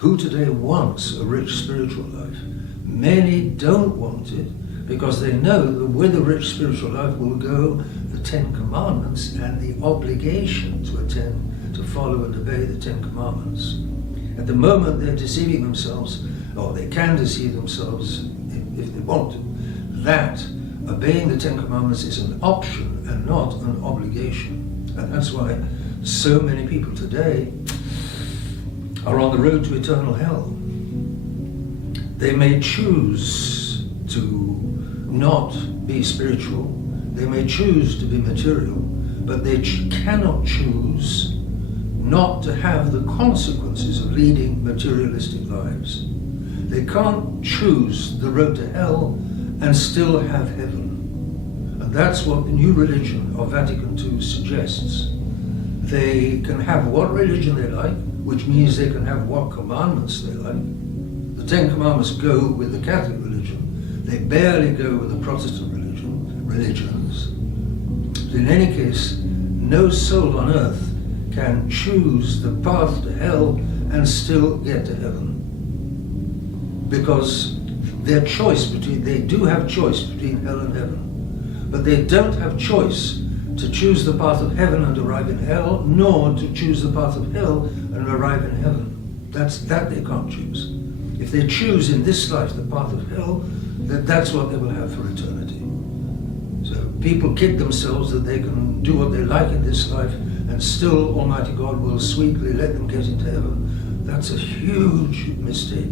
Who today wants a rich spiritual life? Many don't want it because they know that with a rich spiritual life will go the Ten Commandments and the obligation to follow and obey the Ten Commandments. At the moment they're deceiving themselves, or they can deceive themselves if they want to, that obeying the Ten Commandments is an option and not an obligation. And that's why so many people today are on the road to eternal hell. They may choose to not be spiritual, they may choose to be material, but they cannot choose not to have the consequences of leading materialistic lives. They can't choose the road to hell and still have heaven. And that's what the new religion of Vatican II suggests. They can have what religion they like, which means they can have what commandments they like. The Ten Commandments go with the Catholic religion. They barely go with the Protestant religions. But in any case, no soul on earth can choose the path to hell and still get to heaven. Because they do have choice between hell and heaven. But they don't have choice to choose the path of heaven and arrive in hell, nor to choose the path of hell and arrive in heaven. That they can't choose. If they choose in this life the path of hell, that's what they will have for eternity. So people kid themselves that they can do what they like in this life and still Almighty God will sweetly let them get into heaven. That's a huge mistake.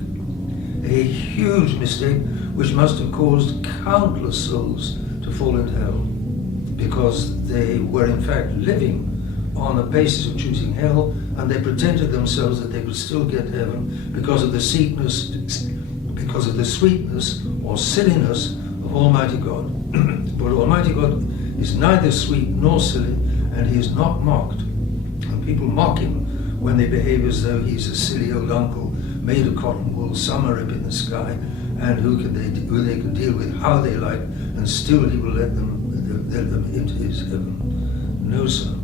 A huge mistake which must have caused countless souls to fall into hell, because they were in fact living on the basis of choosing hell, and they pretended themselves that they could still get heaven because of the sweetness or silliness of Almighty God. But Almighty God is neither sweet nor silly, and he is not mocked. And people mock him when they behave as though he's a silly old uncle made of cotton wool, summer up in the sky, and who they can deal with how they like, and still he will let them into his heaven. No, sir.